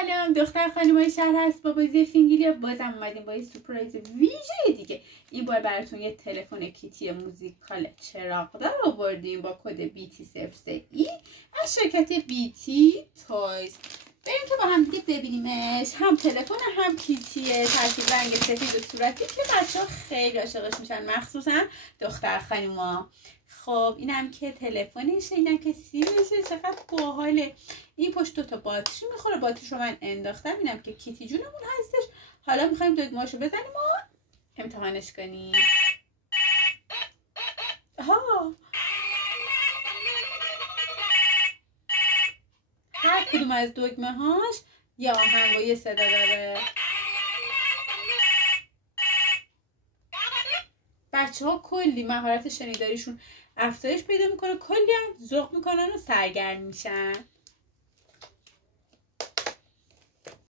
سلام، دختر خانمای شهر هست با بازی فینگیلیا. بازم اومدیم با یه سورپرایز ویژه دیگه. این بار براتون یه تلفن کیتی موزیکال چراغدار آوردیم با کد BT03E از شرکت بیتی تایز. بریم که با هم دیگه ببینیمش. هم تلفن هم کیتیه، ترکیب رنگ سفید و صورتی که بچه‌ها خیلی عاشقش میشن، مخصوصا دختر خانوما. خب اینم که تلفنشه، اینم که سیمشه. چقدر باحاله. این پشت دوتا باتری میخوره، باتریش رو من انداختم. اینم که کیتی جونمون هستش. حالا میخوایم دگمه‌اشو بزنیم و امتحانش کنیم. هر کدوم از دگمه هاش یه آهنگ و یه صدا داره. بچه ها کلی مهارت شنیداریشون افزایش پیدا میکنه، کلی هم ذوق میکنن و سرگرم میشن.